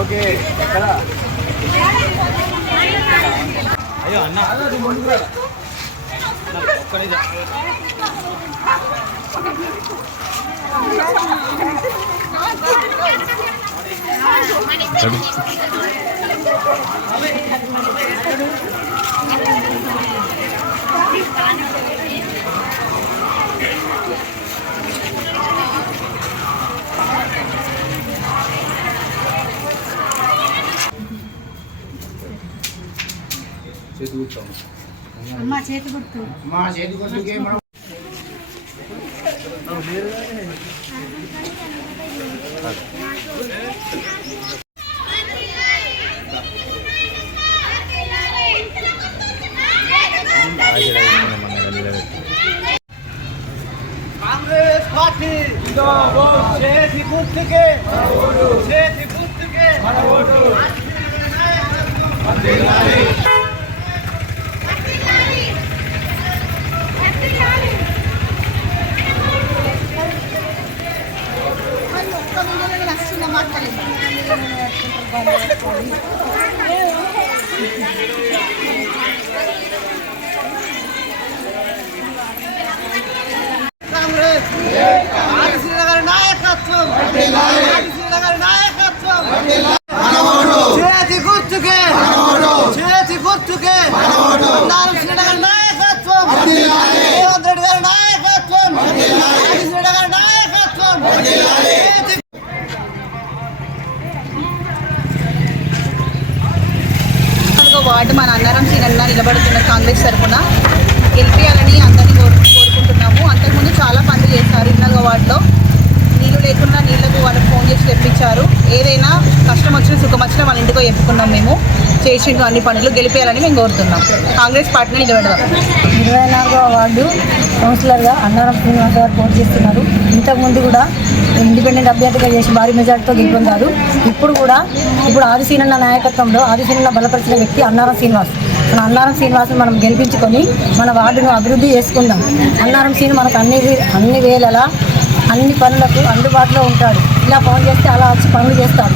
Okay అయ్యో అన్న అమ్మా చేతి గుర్తు మా చేతి గుర్తుకే మనం కాంగ్రెస్ పార్టీ చేతి గుర్తుకే చేతి గుర్తుకే మన ఓటు కాంగ్రెస్ శ్రీనగర్ నాయకత్వం శ్రీనగర్ నాయకత్వం చేతి గుర్తుకే చేతి గుర్తుకే శ్రీనగర్ నాయకత్వం రేవంత్ రెడ్డి గారి నాయకత్వం శ్రీనగర్ నాయకత్వం వార్డు మన అన్నారం సీనన్న నిలబడుతున్న కాంగ్రెస్ తరఫున గెలిపియాలని అందరినీ కోరుకుంటున్నాము. అంతకుముందు చాలా పనులు చేశారు. 4వ వార్డులో నీళ్ళు లేకుండా నీళ్లకు వాళ్ళకి ఫోన్ చేసి తెప్పించారు. ఏదైనా కష్టం వచ్చినా సుఖం వచ్చినా వాళ్ళ ఇంటికో చెప్పుకున్నాం. మేము చేసిండు అన్ని పనులు గెలిపేయాలని మేము కోరుతున్నాం. కాంగ్రెస్ పార్టీని నిలబెడదాం. 24వ వార్డు కౌన్సిలర్గా అన్నారం శ్రీనివాస గారు పోటీ చేస్తున్నారు. ఇంతకుముందు కూడా ఇండిపెండెంట్ అభ్యర్థిగా చేసి భారీ మెజార్టీతో గెలుపొందారు. ఇప్పుడు ఆదిశీనన్న నాయకత్వంలో ఆదిశీనన్న బలపరిచిన వ్యక్తి అన్నారం శ్రీనివాస్. మన అన్నారం శ్రీనివాస్ని మనం గెలిపించుకొని మన వార్డును అభివృద్ధి చేసుకుందాం. అన్నారం శ్రీను మనకు అన్ని వేళలా అన్ని పనులకు అందుబాటులో ఉంటాడు. ఇలా ఫోన్ చేస్తే అలా వచ్చి పనులు చేస్తాడు.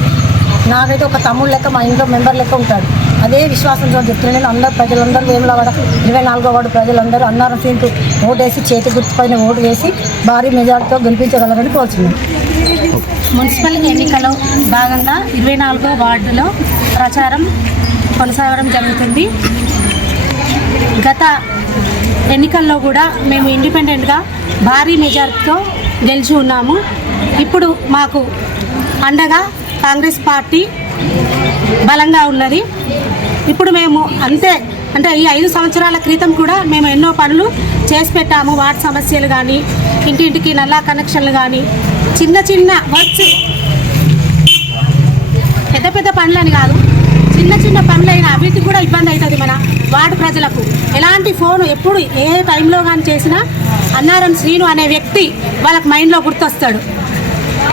నాకైతే ఒక తమ్ముడు లెక్క, మా ఇంట్లో మెంబర్ లెక్క ఉంటాడు. అదే విశ్వాసంతో చెప్తున్నాను. నేను అందరు ప్రజలందరూ వేములవాడ 24వ వార్డు ప్రజలందరూ అన్నారం శ్రీనుకు ఓటేసి చేతి గుర్తుపైన ఓటు వేసి భారీ మెజార్టీతో గెలిపించగలరని కోరుతున్నాను. మున్సిపల్ ఎన్నికలో భాగంగా 24వ వార్డులో ప్రచారం కొనసాగడం జరుగుతుంది. గత ఎన్నికల్లో కూడా మేము ఇండిపెండెంట్గా భారీ మెజార్టీతో గెలిచి ఉన్నాము. ఇప్పుడు మాకు అండగా కాంగ్రెస్ పార్టీ బలంగా ఉన్నది. ఇప్పుడు మేము అంటే ఈ 5 సంవత్సరాల క్రితం కూడా మేము ఎన్నో పనులు చేసి పెట్టాము. వార్డు సమస్యలు కానీ, ఇంటింటికి నల్లా కనెక్షన్లు కానీ, చిన్న చిన్న వర్క్స్, పెద్ద పనులని కాదు, చిన్న చిన్న పనులైన అభివృద్ధి కూడా ఇబ్బంది అవుతుంది మన వార్డు ప్రజలకు. ఎలాంటి ఫోను ఎప్పుడు ఏ టైంలో కానీ చేసినా అన్నారం శ్రీను అనే వ్యక్తి వాళ్ళకి మైండ్లో గుర్తొస్తాడు.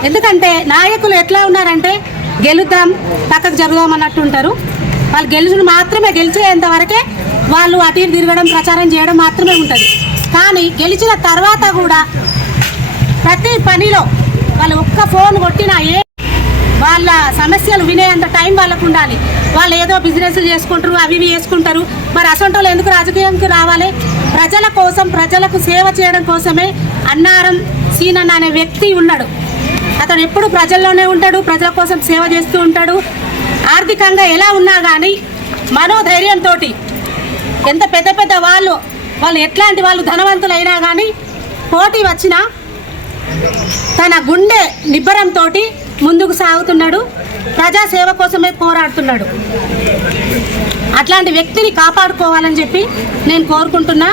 ఎందుకంటే నాయకులు ఎట్లా ఉన్నారంటే గెలుద్దాం పక్కకు జరుగుదాం అన్నట్టు ఉంటారు. వాళ్ళు గెలిచేంత వరకే వాళ్ళు అటు ఇటు తిరగడం, ప్రచారం చేయడం మాత్రమే ఉంటుంది. కానీ గెలిచిన తర్వాత కూడా ప్రతి పనిలో వాళ్ళు ఒక్క ఫోన్ కొట్టినా వాళ్ళ సమస్యలు వినేంత టైం వాళ్ళకు ఉండాలి. వాళ్ళు ఏదో బిజినెస్లు చేసుకుంటారు, అవి చేసుకుంటారు. మరి అసొంటోళ్ళు ఎందుకు రాజకీయానికి రావాలి? ప్రజల కోసం, ప్రజలకు సేవ చేయడం కోసమే అన్నారం సీనన్న అనే వ్యక్తి ఉన్నాడు. అతను ఎప్పుడు ప్రజల్లోనే ఉంటాడు, ప్రజల కోసం సేవ చేస్తూ ఉంటాడు. ఆర్థికంగా ఎలా ఉన్నా కానీ మనోధైర్యంతో ఎంత పెద్ద వాళ్ళు ఎట్లాంటి వాళ్ళు ధనవంతులైనా కానీ పోటీ వచ్చినా తన గుండె నిబ్బరంతో ముందుకు సాగుతున్నాడు. ప్రజాసేవ కోసమే పోరాడుతున్నాడు. అట్లాంటి వ్యక్తిని కాపాడుకోవాలని చెప్పి నేను కోరుకుంటున్నా.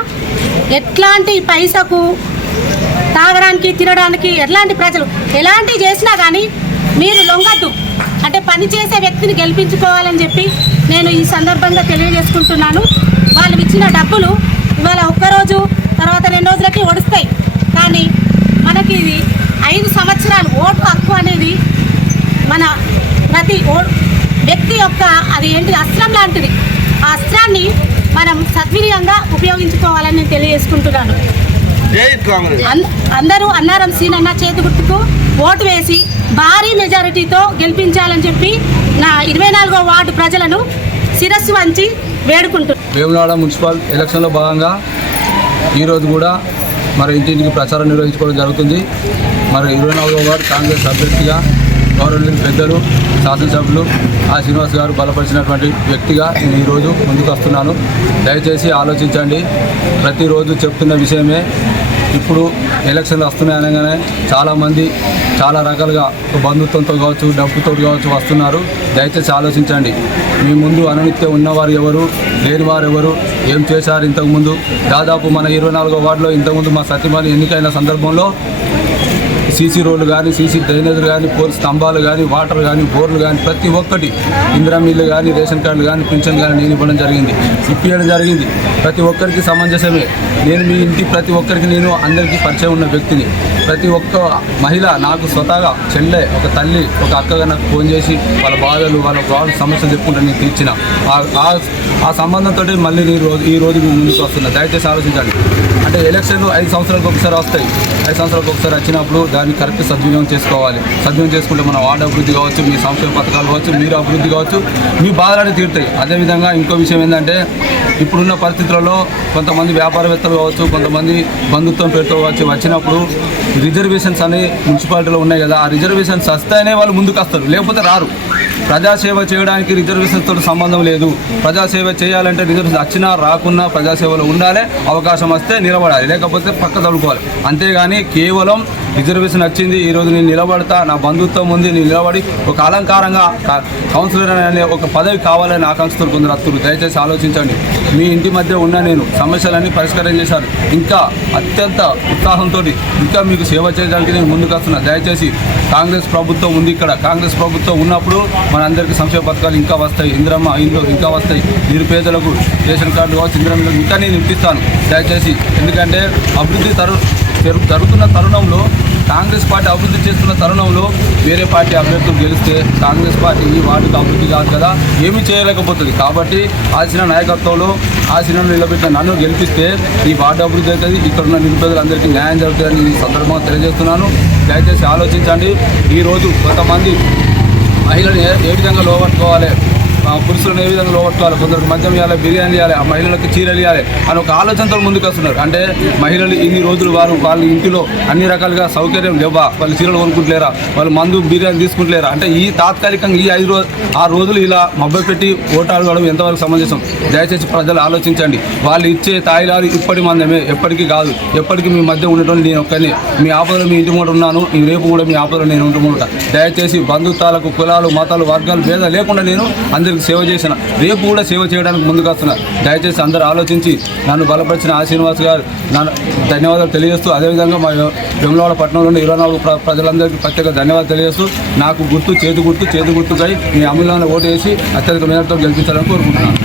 ఎట్లాంటి పైసకు, తాగడానికి, తినడానికి ప్రజలు ఎలాంటివి చేసినా కానీ మీరు లొంగద్దు. అంటే పనిచేసే వ్యక్తిని గెలిపించుకోవాలని చెప్పి నేను ఈ సందర్భంగా తెలియజేసుకుంటున్నాను. వాళ్ళు ఇచ్చిన డబ్బులు ఇవాళ ఒక్కరోజు, తర్వాత 2 రోజులకి ఒడుస్తాయి. కానీ మనకి ఇది 5 సంవత్సరాలు ఓటు హక్కు అనేది మన ప్రతి వ్యక్తి యొక్క అది ఏంటి అస్త్రం లాంటిది. ఆ అస్త్రాన్ని మనం సద్వినియంగా ఉపయోగించుకోవాలని నేను తెలియజేసుకుంటున్నాను. అందరూ అన్నారం సీనన్న చేతి గుర్తుకు ఓటు వేసి భారీ మెజారిటీతో గెలిపించాలని చెప్పి నా 24వ వార్డు ప్రజలను శిరస్సు వంచి వేడుకుంటున్నాను. వేములవాడ మున్సిపల్ ఎలక్షన్లో భాగంగా ఈరోజు కూడా మరి ఇంటింటికి ప్రచారం నిర్వహించుకోవడం జరుగుతుంది. మరి 24వ వార్డు కాంగ్రెస్ అభ్యర్థిగా గౌరవనీయులు పెద్దలు శాసనసభ్యులు శ్రీనివాస్ గారు బలపరిచినటువంటి వ్యక్తిగా నేను ఈరోజు ముందుకు వస్తున్నాను. దయచేసి ఆలోచించండి. ప్రతిరోజు చెప్తున్న విషయమే. ఇప్పుడు ఎలక్షన్లు వస్తున్నాయి అనగానే చాలామంది చాలా రకాలుగా బంధుత్వంతో కావచ్చు, డబ్బుతో కావచ్చు వస్తున్నారు. దయచేసి ఆలోచించండి. మీ ముందు అనునిత్యం ఉన్నవారు ఎవరు, లేనివారు ఎవరు, ఏం చేశారు ఇంతకుముందు. దాదాపు మన 24వ వార్డులో ఇంతకుముందు మా సత్యమణి ఎన్నికైన సందర్భంలో సీసీ రోడ్లు కానీ, సీసీ డ్రైనేజీలు కానీ, పోల్ స్తంభాలు కానీ, వాటర్ కానీ, బోర్లు కానీ ప్రతి ఒక్కటి, ఇందిరా మిల్లు కానీ, రేషన్ కార్డులు కానీ, పింఛన్ కానీ నేను ఇవ్వడం జరిగింది, ఇప్పించడం జరిగింది. ప్రతి ఒక్కరికి సమంజసమే. నేను మీ ఇంటి ప్రతి ఒక్కరికి నేను అందరికీ పరిచయం ఉన్న వ్యక్తిని. ప్రతి ఒక్క మహిళ నాకు స్వతహాగా చెల్లె, ఒక తల్లి, ఒక అక్కగా నాకు ఫోన్ చేసి వాళ్ళ బాధలు, వాళ్ళ సమస్యలు చెప్పుకుంటే నేను తీర్చిన ఆ సంబంధంతో మళ్ళీ ఈ రోజు ముందుకు వస్తున్నా. దయచేసి ఆలోచించండి. అంటే ఎలక్షన్లు 5 సంవత్సరాలకు ఒకసారి వస్తాయి. 5 సంవత్సరాలకు ఒకసారి వచ్చినప్పుడు దాన్ని కరెక్ట్ సద్వినియోగం చేసుకోవాలి. సద్వినియోగం చేసుకుంటే మన వార్డు అభివృద్ధి కావచ్చు, మీ సంక్షేమ పథకాలు కావచ్చు, మీరు అభివృద్ధి కావచ్చు, మీ బాధలన్నీ తీరుతాయి. అదేవిధంగా ఇంకో విషయం ఏంటంటే ఇప్పుడున్న పరిస్థితులలో కొంతమంది వ్యాపారవేత్తలు కావచ్చు, కొంతమంది బంధుత్వం పేరుతో వచ్చినప్పుడు రిజర్వేషన్స్ అని మున్సిపాలిటీలో ఉన్నాయి కదా, ఆ రిజర్వేషన్స్ వస్తేనే వాళ్ళు ముందుకు వస్తారు, లేకపోతే రారు. ప్రజాసేవ చేయడానికి రిజర్వేషన్స్తో సంబంధం లేదు. ప్రజాసేవ చేయాలంటే రిజర్వేషన్ వచ్చినా రాకున్నా ప్రజాసేవలో ఉండాలి. అవకాశం వస్తే నిలబడాలి, లేకపోతే పక్క తడుకోవాలి. అంతేగాని కేవలం రిజర్వేషన్ వచ్చింది, ఈరోజు నేను నిలబడతా, నా బంధుత్వం ఉంది, నేను నిలబడి ఒక అలంకారంగా కౌన్సిలర్ అనే ఒక పదవి కావాలని ఆకాంక్షతో కొందరు వస్తున్నారు. దయచేసి ఆలోచించండి. మీ ఇంటి మధ్య ఉన్న నేను సమస్యలన్నీ పరిష్కారం చేశాను. ఇంకా అత్యంత ఉత్సాహంతో ఇంకా మీకు సేవ చేయడానికి నేను ముందుకు వస్తున్నా. దయచేసి కాంగ్రెస్ ప్రభుత్వం ఉంది ఇక్కడ. కాంగ్రెస్ ప్రభుత్వం ఉన్నప్పుడు మనందరికీ సంక్షేమ పథకాలు ఇంకా వస్తాయి. ఇందిరమ్మ ఇంట్లో ఇంకా వస్తాయి. నిరుపేదలకు రేషన్ కార్డు కావచ్చు, ఇందిరమ్మలో ఇంకా నేను ఇప్పిస్తాను. దయచేసి ఎందుకంటే అభివృద్ధి జరుగుతున్న తరుణంలో, కాంగ్రెస్ పార్టీ అభివృద్ధి చేస్తున్న తరుణంలో వేరే పార్టీ అభ్యర్థులు గెలిస్తే కాంగ్రెస్ పార్టీ ఈ వార్డుకు అభివృద్ధి కాదు కదా, ఏమీ చేయలేకపోతుంది. కాబట్టి ఆశీన నాయకత్వంలో ఆశీనను నిలబెట్టిన నన్ను గెలిపిస్తే ఈ వార్డు అభివృద్ధి అవుతుంది, ఇక్కడున్న నిరుపేదలందరికీ న్యాయం జరుగుతుందని ఈ సందర్భంగా తెలియజేస్తున్నాను. దయచేసి ఆలోచించండి. ఈరోజు కొంతమంది మహిళలు ఏ విధంగా లోబట్టుకోవాలి, పురుషులను ఏ విధంగా లోబట్టుకోవాలి, కొందరికి మద్యం ఇవ్వాలి, బిర్యానీ ఇవ్వాలి, ఆ మహిళలకు చీరలు ఇవ్వాలి అని ఒక ఆలోచనతో ముందుకు వస్తున్నారు. అంటే మహిళలు ఇన్ని రోజులు వాళ్ళ ఇంటిలో అన్ని రకాలుగా సౌకర్యం లేవా, వాళ్ళు చీరలు కొనుక్కుంటలేరా, వాళ్ళు మందు బిర్యానీ తీసుకుంటలేరా, అంటే ఈ తాత్కాలికంగా ఈ 6 రోజులు ఇలా మబ్బై పెట్టి ఓటు అడగడం ఎంతవరకు సమంజసం. దయచేసి ప్రజలు ఆలోచించండి. వాళ్ళు ఇచ్చే తాయిలాలు ఇప్పటి మందమే, ఎప్పటికీ కాదు. ఎప్పటికీ మీ మధ్య ఉండటం నేను ఒక్కనే. మీ ఆపదలో మీ ఇంటి ముందు ఉన్నాను, రేపు కూడా మీ ఆపదలో నేను ఉంటుకుంటా. దయచేసి బంధుత్వాలకు, కులాలు, మతాలు, వర్గాలు భేద లేకుండా నేను అందరికీ సేవ చేసిన, రేపు కూడా సేవ చేయడానికి ముందుకు వస్తున్నా. దయచేసి అందరూ ఆలోచించి నన్ను బలపరిచిన శ్రీనివాస్ గారు ధన్యవాదాలు తెలియజేస్తూ, అదేవిధంగా మా వేములవాడ పట్టణంలోని 24 ప్రజలందరికీ ప్రత్యేక ధన్యవాదాలు తెలియజేస్తూ, నాకు చేతి గుర్తుకై మీ అమూల్యమైన ఓటు వేసి అత్యధిక మేరతో గెలిపించాలని కోరుకుంటున్నాను.